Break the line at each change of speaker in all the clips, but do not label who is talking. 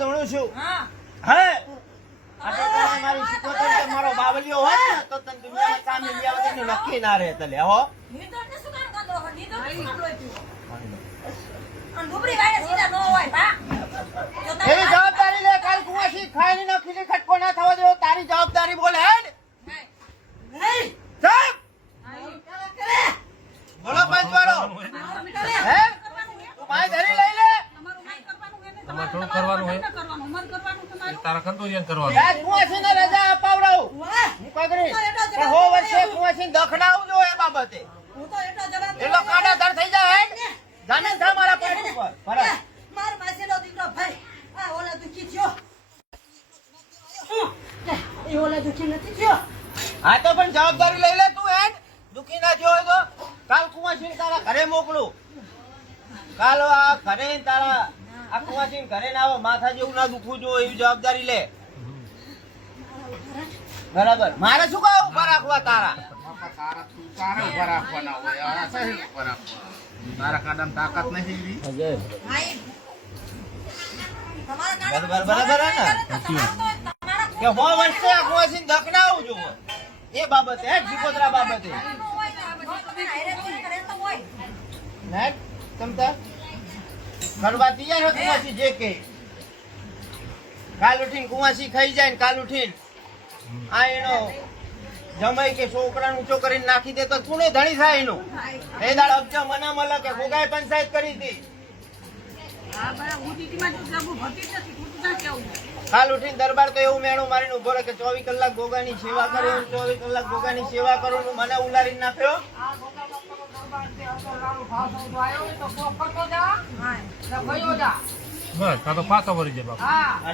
ધૂણું છું.
હે.
આ તો તમે મારી સિકોતર કે મારો બાવલિયો હોત ને તો તને દુનિયામાં કામે લઈ નક્કી ના રહે તલે હો. એવી જવાબદારી લે કાલ કુવાસી ખાઈને ન ખીલી ખટકો ના થવા દેવો તારી જવાબદારી બોલે હેડ
નહીં.
સાહેબ બોલો પંચવાળો હે તું માય ધરી લઈ લે
કરવાનું હોય. તારા કંદોરિયાને કરવાનું
યાર કુવાસી ને રજા અપાવડાવું. હું કાગરી પણ હો વર્ષે કુવાસી દખડાવું જો એ બાબતે.
હું તો એટલો
કાંડા દર થઈ જાય જામીન થા મારા પેટ ઉપર.
માર માસીનો દીકરો ભાઈ. આ ઓલા દુખી થયો. એ ઓલા દુખી નથી થયો.
હા તો પણ જવાબદારી લઈ લે તું હેડ. દુખી ના થયો હોય તો કાલ કુવાસી તારા ઘરે મોકલું. કાલ આ ઘરે તારા આ કુવાસી ઘરે ના આવો માથા જેવું ના દુખવું જોઈએ એવી જવાબદારી લે. બરાબર. મારે શું કહું ઊભા રાખવા તારા.
તારા ઊભા રાખવાના હોય ઊભા રાખવાના તારા કાઢામાં તાકાત નથી એવી
ભાઈ તમારા
બરાબર, બરાબર ને? કે હો વર્ષે આ કુવાસી દખનાવું જો એ બાબતે હેડ સિકોતરા બાબતે નેટ તમતા કરવા તૈયાર હો કુવાસી જે કે. કાલ ઉઠીને કુવાસી ખાઈ જાય ને કાલ ઉઠીને આ એનો જમાઈ કે છોકરા ઊંચો કરીને નાખી દે તો કોને ધણી થાય એનું? એ દાડ અબજો મના મલ કે ગોગાએ પંચાયત કરી હતી. કાલ ઉઠીને દરબાર તો એવું મેણું મારીને ઊભો રહે કે ચોવીસ કલાક ગોગાની સેવા કરે ચોવીસ કલાક ગોગાની સેવા કરું મને ઉલારીને નાખ્યો
બસ તા તો પાછો વળી જાય બાપા.
આ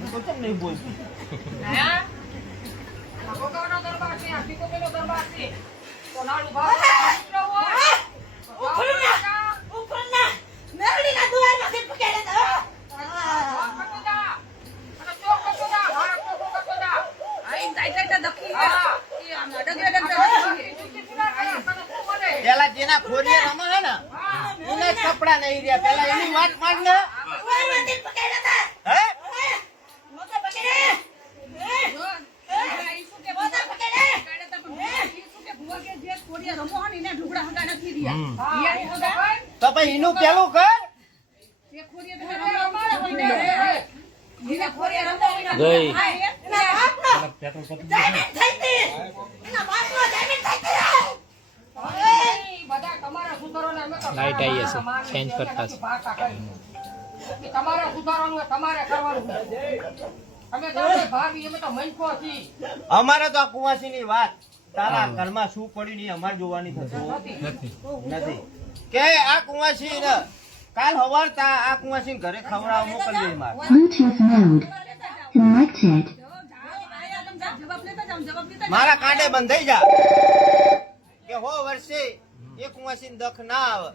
હું તો કેમ નહીં બોલતી જેના ખોરીએ રમે કપડા નહીં રહ્યા પેલા એની વાત માંડ ને તો પછી એનું પેલું કર
પેટ્રોલ ને?
લાઈટ આવી હશે ચેન્જ કરતા છે.
તમારે સુધારવાનું તમારે કરવાનું અમે તમને ભાભી, અમે તો મનખો છીએ.
અમારે તો આ કુવાસીની વાત. તારા ઘરમાં શું પડ્યું નહીં અમારે જોવાની થતું
નથી.
નથી. કે આ કુવાસી ને કાલ હવાર તા આ કુવાસી ઘરે ખવડાવ મોકલવી મારે.
Bluetooth mode. Connected.
મારા કાંડે બંધાઈ જા. કે હો વર્ષે એ કુવાસી દખ ના આવે.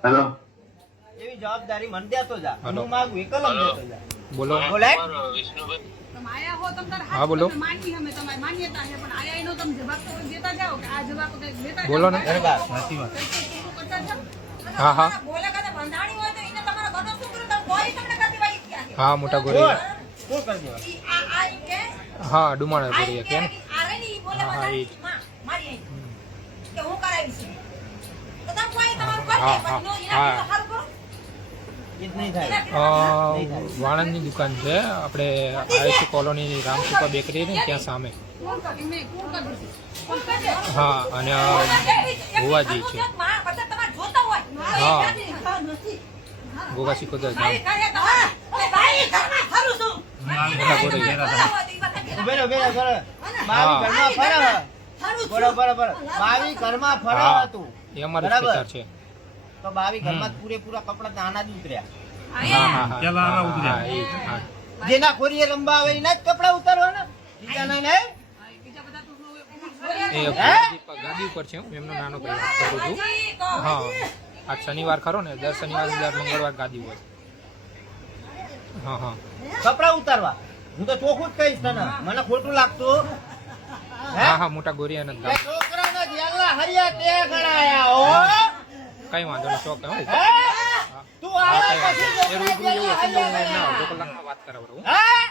એવી જવાબદારી મને દેતો જા. હું માગું એ દેતો જા.
બોલો. હા બોલો. બોલો ને.
બરાબર
સાચી વાત.
હા હા.
બોલે કાતે બંધાણી હોય તો એને તમારા ઘરનો શું કર્યું? તમે કોઈ તમને કરતી વાઈ
હા મોટા ગોરી.
શું કરી
આ- આ કે,
હા ડુમાણા ગોરી કે હા, હા,
મારી કે હું કરાવીશ. તો તમે કોઈ તમારું કરી
હા, હા, હા. વાણંદની દુકાન છે આપણે આયુષ કોલોની રામકૃપા બેકરી ને ત્યાં સામે હા અને ગોવાજી છે
માં, પછી તમારે જોતા હોય.
હા.
નથી.
ગોગા સિકોદર.
હું.
મારી. બરોબર બરોબર ઘરમાં હતું
એ અમારો
બરાબર.
છે.
તો બાવી ઘરમાં પૂરેપૂરા કપડા નાના જ ઉતર્યા. જેના ખોરીએ લંબા આવે એના જ કપડા ઉતારવાના બીજાના નહીં?
એ ગાદી ઉપર છે હું એમનો નાનો કરું છું. હા. આજ શનિવાર ખરો ને દર શનિવાર દર મંગળવાર ગાદી હોય. હા હા.
કપડા ઉતારવા. હું તો ચોખ્ખું જ કહીશ તને. મને ખોટું લાગતું હા.
હા? મોટા ગોરિયા જ
હરિયા તે ગણાયા હો?
કઈ વાંધો નહીં ચોક હો.
હે? તું આવે પછી જો
એ રૂબરૂ એવું હશે તો હું. અડધો કલાકમાં વાત કરાવડાવું
હા?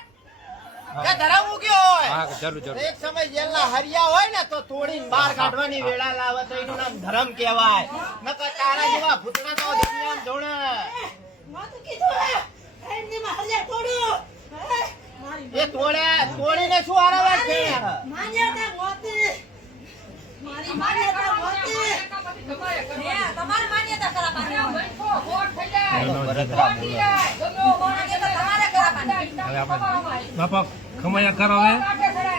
કે હોય?
હા જરૂર જરૂર.
એક સમય જેલના હરિયા હોય ને તો તોડીને બહાર કાઢવાની વેળા લાવે તો એનું નામ ધર્મ કહેવાય. નકર તારા જેવા ભૂતડા તો દુનિયામાં જોણે એ તોડે તોડીને શું આરાવા છે?
હે, તમારે માન્યતા તમારે.
હવે આપણે બાપા ખમૈયા કરાવે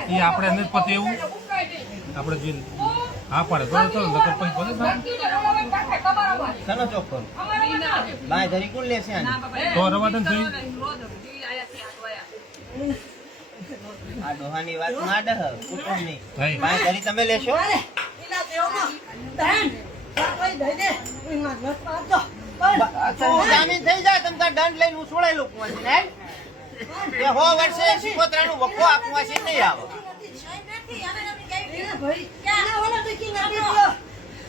એ આપણે નથી પતે એવું. આપણે જે હા પડે. તો ચાલો નકર પછી પડે.
શાનો ચોક કરું? બાય ધરી કોણ લેશે?
તો રવા દે ને થઈ
આ ડોહાની વાત ના ડહ, કુટુંબની.
ભાઈ.
બાય ધરી તમે લેશો? અચ્છા, જામીન થઈ જાય તમ દંડ લઈને હું છોડાઈ લઉં? એ હો વર્ષે સિકોતરાનું વખો આ કુંવરજી નહીં આવે?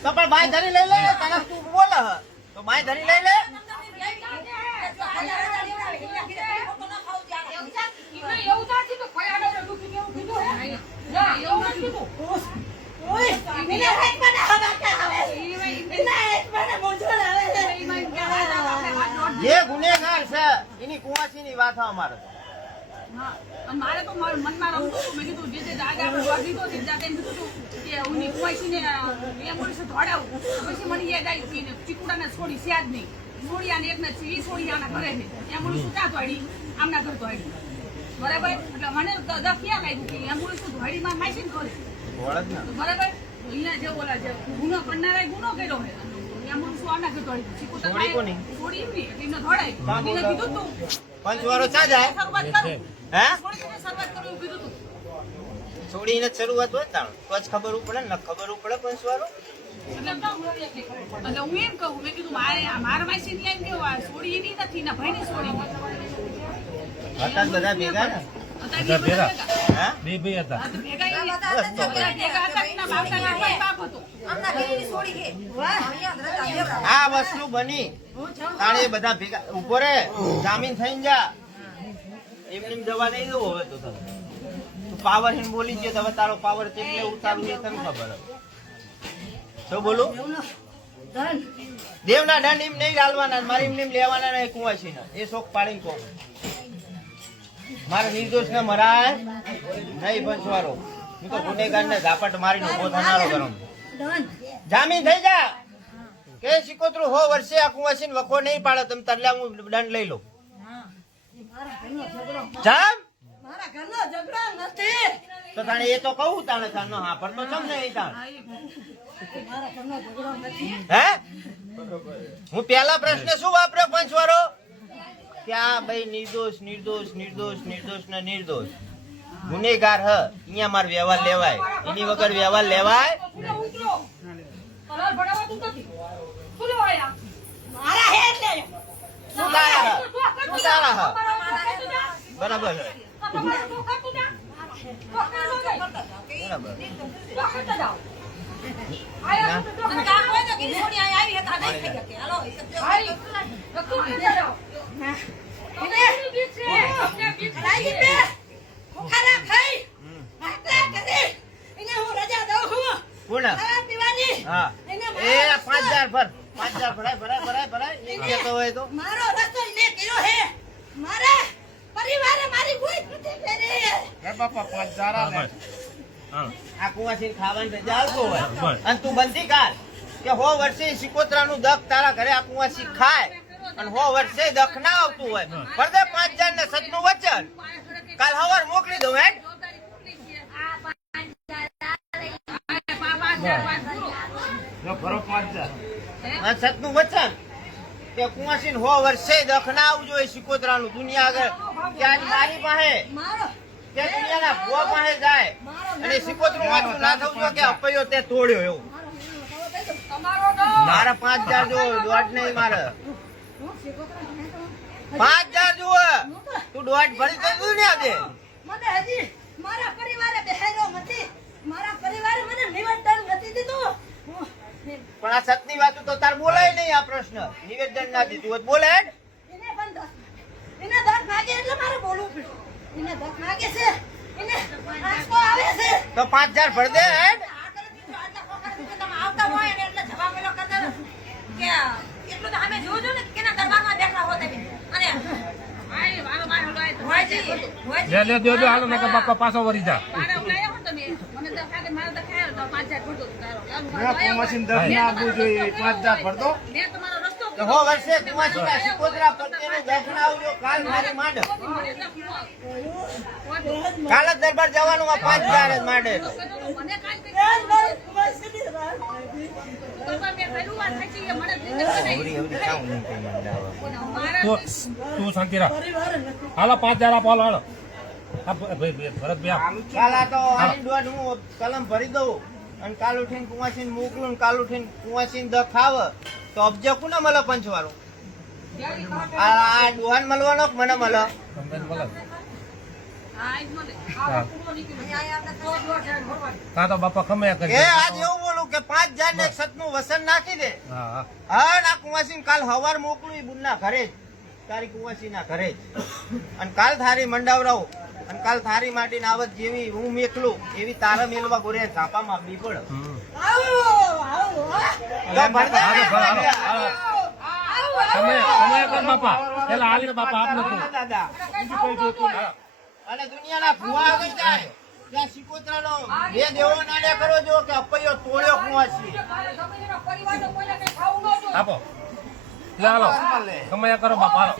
તો પણ બાય ધરી લઈ લે તને તું બોલે હ. તો ભાઈ ધરી લઈ લે. જે ગુનેગાર છે એની કુંવાસીની વાત અમારે
મારે તો. મારું મનમાં રમતું મેં કીધું જે જે દાદા દીધો એમ કીધું કે ઊની કુંવાસીને એમ્બ્યુલન્સ દોડાવું પછી મને યાદ આવ્યું કે ચીકુડાને છોડી છે જ નહીં. છોડિયાને એકને છે એ છોડિયાના ઘરે છે. એમ્બ્યુલન્સ ક્યાં દોડી આમના ઘર દોડી બરાબર? એટલે મને દ- દ લાગ્યું કે એમ્બ્યુલન્સ દોડી માં માસી ને ઘરે
વળદ ને.
તો બરાબર? અહીંયા જે ઓલા જે ગુનો કર્યો એમ્બ્યુલન્સ ચીકુડા
છોડી કોની?
છોડી એમની એટલે એમને દોડાય એને કીધું તું
પંચવારો ચા જાય?
શરૂઆત કરું.
હે?
છોડીને શરૂઆત કરું કીધું તું.
છોડીને શરૂઆત હોય ને તાણ. તો જ ખબર પડે ને ન ખબર પડે પંચવારો
એટલે એટલે હું એમ કહું મેં કીધું મારે મારા માસી ની કેવું આ છોડી એની નથી ને ભાઈની છોડી.
હતા બધા ભેગા ને
અત્યારે
ભેગા.
ભેગા.
બે બે હતા.
આ બધા ભાઈ. હતો
વસ્તુ બની. તાણે એ બધા ભેગા ઊભો રે. જામીન થઈને જા. એમને એમ જવા નહીં દઉં હવે તો તમે પાવર હિન બોલી ગયો તો હવે તારો પાવર કેટલે ઉતારું એ તને ખબર તો બોલો? દેવના દંડ એમ નહીં ડાલવાના મારે એમને એમ લેવાના નહીં કુંવાસીના. એ શોખ પાડીને કહું મારે નિર્દોષ ને મરાય નહીં પંચવારો હું તો ગુનેગાર ને ઝાપટ મારીને ઊભો થનારો ગરમ. જામીન થઈ જા. કે સિકોતરું હો વર્ષે આ કુંવાસી વખો નહીં પાડે, તમે તરલે હું દંડ લઈ લઉં. જામ?
મારા
તો તાણે એ તો કહું, તાણે તાણ હા તો સમજે
મારા
હે? હું પહેલા પ્રશ્ન શું વાપર્યો પંચવારો કે ભાઈ નિર્દોષ નિર્દોષ નિર્દોષ નિર્દોષ ને નિર્દોષ ગુનેગાર હ અહીંયા માર વ્યવહાર લેવાય એની વગર વ્યવહાર લેવાય. બરાબર. બરાબર
કરી કરી
ખાવાની રજા આવતો અને તું બંધી કાઢ કે હો વર્ષે સિકોતરાનું દખ તારા ઘરે આ કુવાસી ખાય. અને હો વર્ષે દખ ના આવતું હોય. ફરદે પાંચ હજાર ને સતનું વચન. કાલ હવાર મોકલી દઉં હેડ સતનું વચન. કે કુંવાસી હો વર્ષે દખ ના આવવું જોઈએ સિકોતરાનું દુનિયા આગળ ત્યાં મારી પાસે?
ત્યાં
તે દુનિયાના ભુવા પાસે જાય? અને સિકોતરું વાંચું ના થવું કે અપૈયો તે તોડ્યો એવું? મારા પાંચ હજાર જો દોઢ નહીં મારે. પાંચ હજાર જુઓ. તું દોઢ ભરી તો દુનિયા આજે.
મને હજી મારા પરિવારે બેહાર્યો નથી. મારા પરિવારે મને નિવેદન નથી દીધું.
પણ આ સતની વાત તો તાર બોલાય નહીં આ પ્રશ્ન. નિવેદન ના દીધું હોત. બોલે.
એને પણ દસ- એને દસ માગે એટલે મારે બોલવું પડ્યું. એને દસ માગે છે. એને આંચકો આવે છે.
તો પાંચ હજાર ભર દે હેડ.
આવતા હોય એટલે જવાબ એનો કરતા કે એટલું તો અમે જોજો ને કેના દરબારમાં બેઠા હો તમે. અને.
લે લે દો દો હાલો નકર બાપા પાછો વરી જા.
હતો
કાલ મારી માંડ. કાલ જ દરબાર જવાનું આ પાંચ હજાર જ માંડે. તો
શાંતિ રાખ. હાલો પાંચ હજાર આપો હાલો હાલો. આ ભ- ભાઈ ભાઈ, ભરત ભાઈ આપ.
કાલ આ તો આની દોડ હું કલમ ભરી દઉં અને કાલ ઉઠીને કુંવાસીને મોકલું કાલ ઉઠીને કુંવાસીને દ ખાવ તો અબજે કોને મળે પંચવાળું? આ આ ડોહાન મળવાનો મને મળે.
હા,
તો
બાપા ખમયા કરી
બોલું કે પાંચ હજાર ને એક સતનું વસન નાખી દે.
હા
કુંવાસી કાલ હવાર મોકલું ઈ બુનના ઘરે જ. તારી કુંવાસી ના ઘરે જ. અને કાલ થારી મંડાવરાવ અને કાલ થારી માટીને આવત જેવી હું મેકલું એવી તારા મેલવા ગોરે ઝાપામાં બી પડે. ને.
કર ને.
અને દુનિયાના ભૂવા આવી જાય. બે દેવો નાડે કરો જો કે અપૈયો તોડ્યો કુંવાસી.
આપો. બાપા.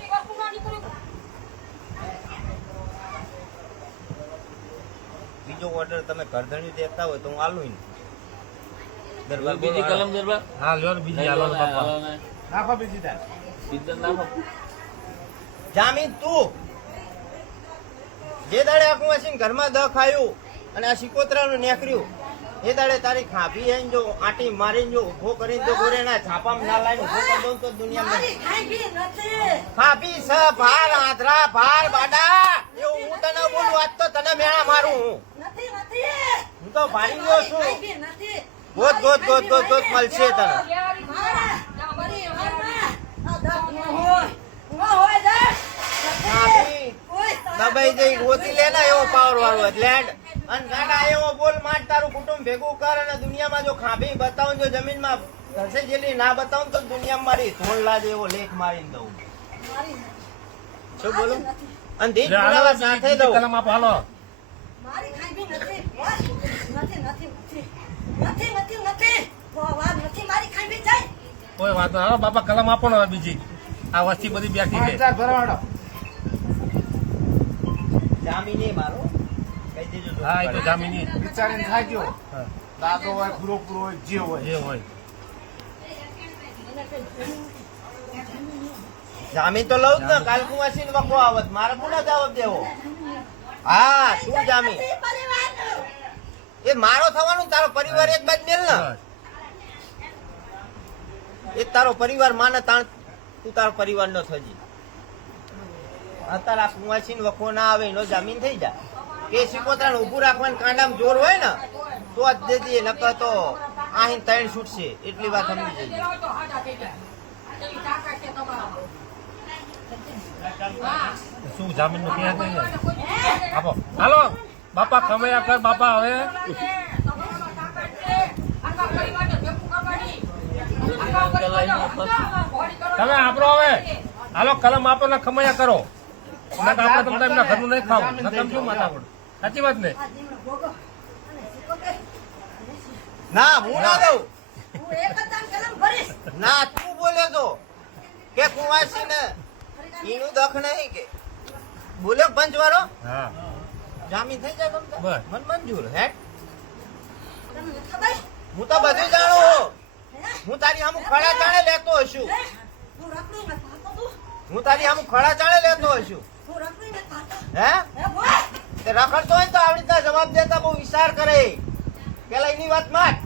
બીજો ઓર્ડર તમે કરધણી દેતા હોય તો હું આલું દરબાર
બીજી કલમ દરબાર?
હા લ્યો ને બીજી હાલો બાપા.
નાખો બીજી તાર.
બીજા નાખો.
જામીન તું. જે દાડે આ કુંવાસીને ઘરમાં દ ખાયું અને આ સિકોતરાનું નેકર્યું એ દાડે તારી ખાભી હે જો આંટી મારીને જો ઊભો કરીને જો ગોરે ના છાપામાં ના લાઈને ઊભો કરી દઉં તો દુનિયામાં. ખાભી સ ભાર આધરા ભાર બાડા. એવું હું તને બોલું વાત તો તને મેળા મારું હું.
નથી, નથી.
હું તો ભારી ગયો છું. ગોત ગોત ગોત ગોત ગોત મળશે તને
મારે, મારી વારમાં આ દસ ન હોય. ન હોય દસ.
ખાભી
કોઈ
દબાઈ જઈ ગોતી લે એવો પાવર વાળો લેન્ડ અને ગાડા એવો બોલ માંડ તારું કુટુંબ ભેગું કર અને દુનિયામાં જો ખાભી બતાવું જો જમીનમાં ઘસે જેટલી ના બતાવું તો દુનિયામાં મારી ધોળ લાજ એવો લેખ મારીને દઉં. શું બોલું? અને ધીજ પુરાવા સાથે દઉં.
કલમ આપો હાલો.
મારી ખાઈ નથી નથી નથી નથી. નથી નથી નથી. વાત નથી મારી ખાઈ જાય
કોઈ વાત નહીં. બાપા કલમ આપો ને બીજી. આ વસ્તી બધી બેઠી છે.
ભરવાડો.
જામીન મારો. કહી દેજો
હા એ તો જામીની.
ખાજો
હા,
દાદો હોય પૂરો પૂરો હોય જે હોય.
જે હોય.
જામીન તો લઉં જ ને. કાલ કુવાસી વખો આવત. મારે કોને જવાબ દેવો? હા શું જામીન? એ મારો થવાનું તારો પરિવાર એક બાજ મેલ ને. એ તારો પરિવાર માને તાણ તું તારો પરિવાર નો થજી. અત્યારે આ કુંવાસી વખો ના આવે, એનો જામીન થઈ જાય. કે સિકોતરાને ઉભું રાખવાનું કાંડામાં જોર હોય ને, તો જ દેજે નકર તો આહીન ત્રણ છૂટશે. એટલી વાત સમજી જઈએ.
શું જામીનનું ક્યાં આપો. હાલો, બાપા, ખમયા કર, બાપા, હવે. તમે આપણો હવે. હાલો, કલમ આપો ને ખમૈયા કરો. આપણે તમને એમના ઘરનું નહીં ખાવું. નકર શું માથા પડે સાચી વાત ને?
હું ના દઉં. ના તું બોલ્યો તો. કે કુંવાસી ને એનું દખ નહીં કે. બોલ્યો પંચવારો
હા.
જામીન થઈ જાય તમ મન મંજૂર હે?
તમને?
હું તો બધું જાણું
હું?
તારી આમ ખડા ચાણે લેતો હશું.
હે?
તારી આમ ખડા ચાણે લેતો હશું.
હું?
તે રખડતો હોય તો આવી રીતના જવાબ દેતા બહુ વિચાર કરે. પેલા એની વાત માટ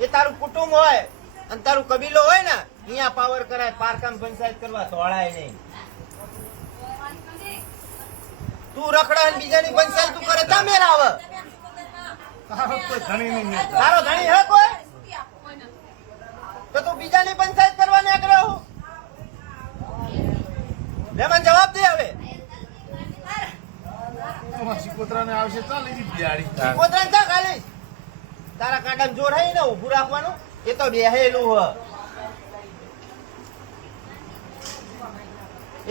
એ તારું કુટુંબ હોય અને તારું કબીલો હોય ને અહીંયા પાવર કરાય પારકામ પંચાયત કરવા તોડાય નહીં. તું રખડા અને બીજાની પંચાયત તું કરે તા આવે.
તારો કોઈ ધણી
હે તો તું બીજાની પંચાયત કરવા નીકળ્યો? લે મને જવાબ દે હવે.
સિકોતરાને આવશે ચાલ લીધી બિહાડી
પોતાને ચા ખાલી. તારા કાંડા જોર હે ને ઊભું રાખવાનું. એ તો બેહેલું હ.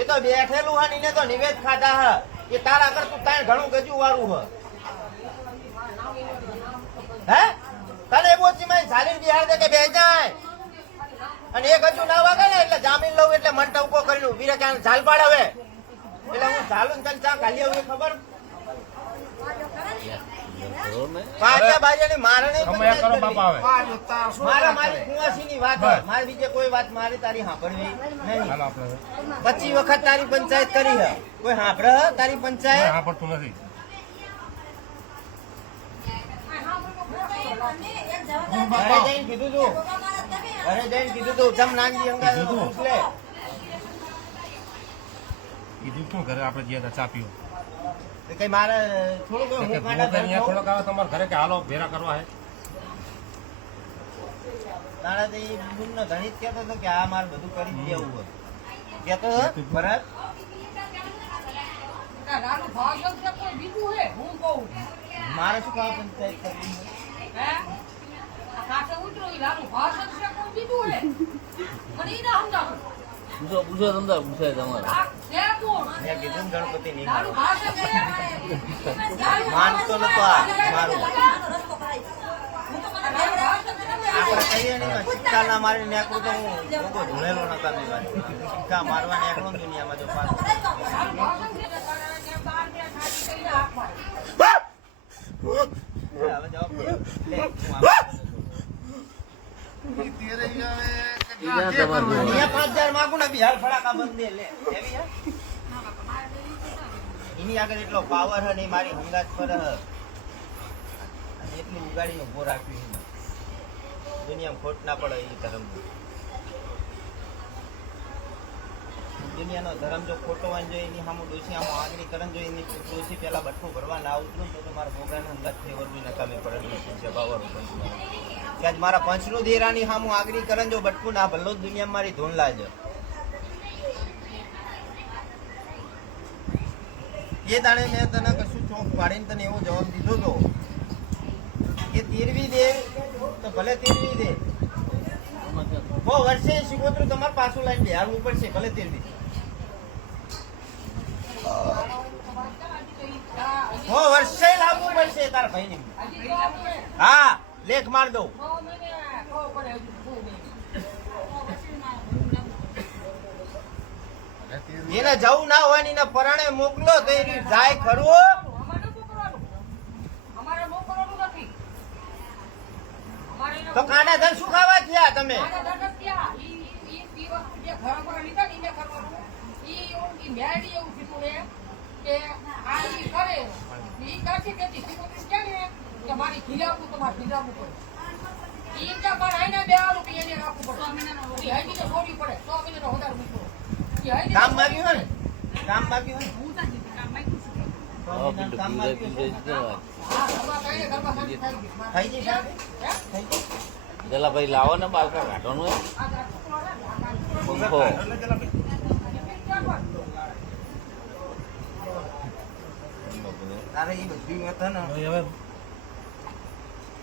એ તો બેઠેલું હ ને તો નિવેદ ખાધા હ. એ તારા આગળ તું તાણ ઘણું ગજુ વાળું હ. હે? તને એવો માં ઝાલીને બિહાર દે કે બે જાય અને એક હજુ ના વાગે ને એટલે જામીન લઉં એટલે મન ટવકો કરીને ઊભી રહે ક્યાં ઝાલ પાડ હવે. એટલે હું ઝાલું ને તને ચા ખાલી આવું ખબર? ખબર પાછા બાજુની મારે મારા મારી કુંવાસીની વાત
બસ.
મારે બીજે કોઈ વાત મારી તારી સાંભળવી નહીં.
હાલો
વખત તારી પંચાયત કરી હે. કોઈ સાંભળે હે તારી પંચાયત?
હા નથી
ઘરે કીધું તું ઘરે કીધું તું જમ નાનજી અંગાર
તું?
મોકલે.
કીધું શું ઘરે આપણે ગયા હતા ચા
કઈ મારે થોડું કોઈ હું.
થોડોક આવે તમારે ઘરે હાલો ભેરા કરવા હે
તારા તો એ બુનનો ધણી જ કહેતો હતો કે આ મારે બધું કરી દેવું હોય કહેતો હતો ભરત મારે શું કામ પંચાયત
પૂછો પૂછો તમને પૂછે તમારે.
કીધું ગણપતિ નહીં માનતો નતો આ મારું આપણે કહીએ ને સિક્કા ના મારી નેકળું તો હું મોકો ઢૂળેલો નતા વાત. સિક્કા મારવા નેકળો દુનિયામાં જો પાસ હવે જવાબ એની આગળ એટલો પાવર હે ને મારી હંગાત પર એટલું ઉગાડીને ઊભો રાખ્યું દુનિયામાં ખોટ ના પડે એ ધર્મ. દુનિયાનો ધર્મ જો ખોટો હોય ને જો એની સામે ડોસી આમ આગળ કરન જો એની ડોસી પહેલાં બઠ્ઠું ભરવા ના આવતું તો તો મારા ભોગાને હંગાત ફેવરવી નકામી પડે છે બાવર કે આજ મારા પંચનું દેરાની સામે આગળ કરન જો બટકું ના ભલ્લો દુનિયા મારી ધૂન લાજ. એ દાણે મેં તને કશું ચોક પાડીને તને એવો જવાબ દીધો તો, કે તીરવી દે, તો ભલે તીરવી દે. વર્ષે શીખોતરું તમારે પાછું લાઈન બિહારવું પડશે, ભલે તીરવી હો વર્ષે લાવવું પડશે તારા ભાઈને. હા, લેખ માર દઉં. એને જવું ના હોય એને પરાણે મોકલો તો એની જાય ખરું. તો કાના ધન શું ખાવા થયા તમે?
મેળી એવું છે કે આ ઈ કરે. ઈ કાચી કેતી. શ્રીમતી કહે ને કે મારી ખીજાવું તો મારે ખીજાવવું પડે. ઈ કે મારે આઈને બે રૂપિયા ને રાખવું પડે. ઈ હજીને છોડવી પડે. સો મહિનાનો વધારે મૂકવો.
કામ બાકી હોય ને કામ બાકી હોય ને
હું કામ છું.
કામ
થઈ.
થઈ? થઈ ગઈ
પેલા ભાઈ લાવો ને બાલકા કાઢવાનું
ને.
પંખો
તારે એ બધી ને.
હવે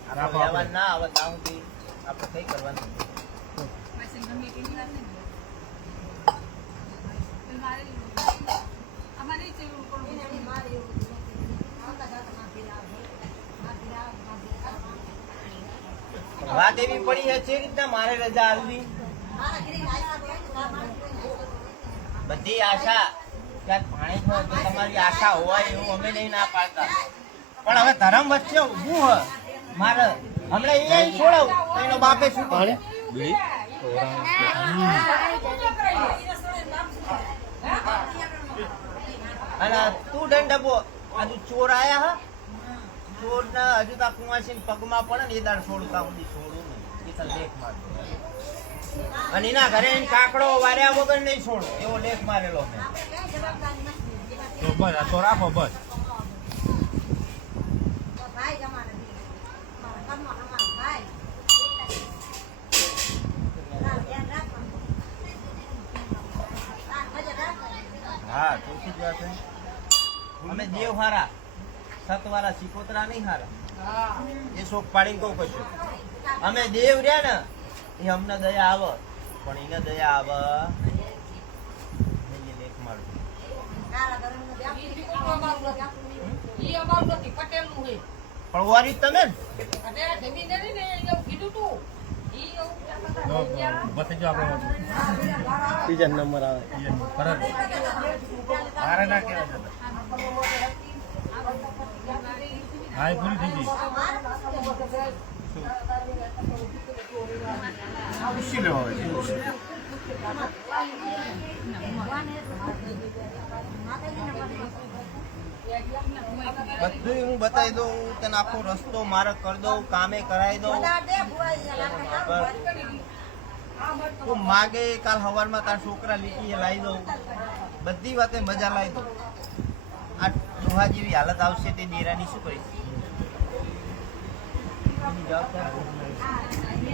આપણે. ના આવે ત્યાં સુધી આપણે કઈ કરવાનું.
વાત એવી
પડી છે રીતના મારે રજા આવી. બધી આશા ક્યાંક પાણી થયો તો તમારી આશા હોય એવું અમે નહીં ના પાડતા. પણ હવે ધર્મ વચ્ચે ઊભું હ મારે હમણાં એ છોડાવ એનો બાપે શું કરે અને તું દંડ હજુ ચોર આયા હા. ચોર ના હજુ તા કુંવાસી પગમાં પડે ને એ દાડ છોડું તા સુધી છોડું નહીં. એ લેખ માર અને એના ઘરે કાકડો વાર્યા વગર નહીં છોડું. એવો લેખ મારેલો મેં.
બસ, આ તો રાખો બસ.
હા ચોખ્ખી જ વાત અમે દેવ હારા. સત સિકોતરા નહીં હારા. એ શોખ પાડીને કહું કશું. અમે દેવ રહ્યા ને, એ અમને દયા આવે. પણ એને દયા આવે
બધી જો આપણો
બીજા નંબર આવે.
મારે ના કહેવાય
હા પૂરી થઈ ગઈ.
પૂછી લેવા હવે.
બધું હું બતાવી દઉં તને આખો રસ્તો મારે કરી દઉં કામે કરાવી દઉં. તું માગે કાલ સવારમાં તારા છોકરા લીટી એ લાવી દઉં. બધી વાતે મજા લાવી દઉં. આ ડોહા જેવી હાલત આવશે તે દેરાની શું કરીશ?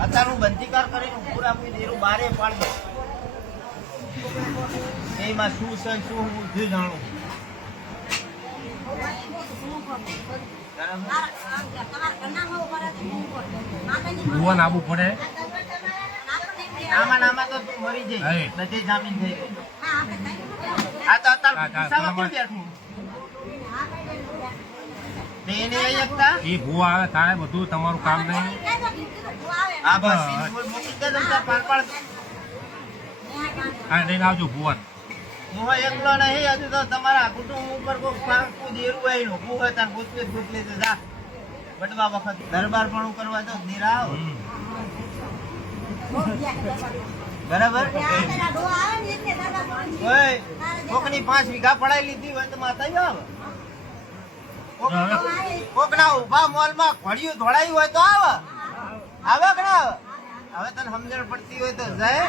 અત્યારે હું બંધીકાર કરીને પૂરા આપી દેરું બારે પાડી એમાં શું છે શું હું બધું જાણું.
ભુવન આવવું પડે?
આમાં ને તો તું મરી જઈ બધે જામીન થઈ ગઈ. આ તો અત્યારે
હા, હા,
બેઠું? તે એને લઈ શકતા
એ ભૂવા આવે થાય બધું તમારું કામ નહીં.
આ બસ. મૂકી દે પાર પાડ.
હા લઈને આવજો ભુવન.
હું એકલો નહીં હજુ તો તમારા કુટુંબ ઉપર કોઈ પાકું દેરું હોયનું હોય તાર ગુજવે ગુજવે તો જા. બટવા વખત દરબાર પણ કરવા તો નિરાવ. બરાબર? કોકની પાંચ વીઘા પડાઈ લીધી હોય તો માતા આવે. કોક- કોકના ઊભા મોલમાં ઘોડિયું ધોળાયું હોય તો આવે. આવે કે ના આવે? હવે તને સમજણ પડતી હોય તો જાય.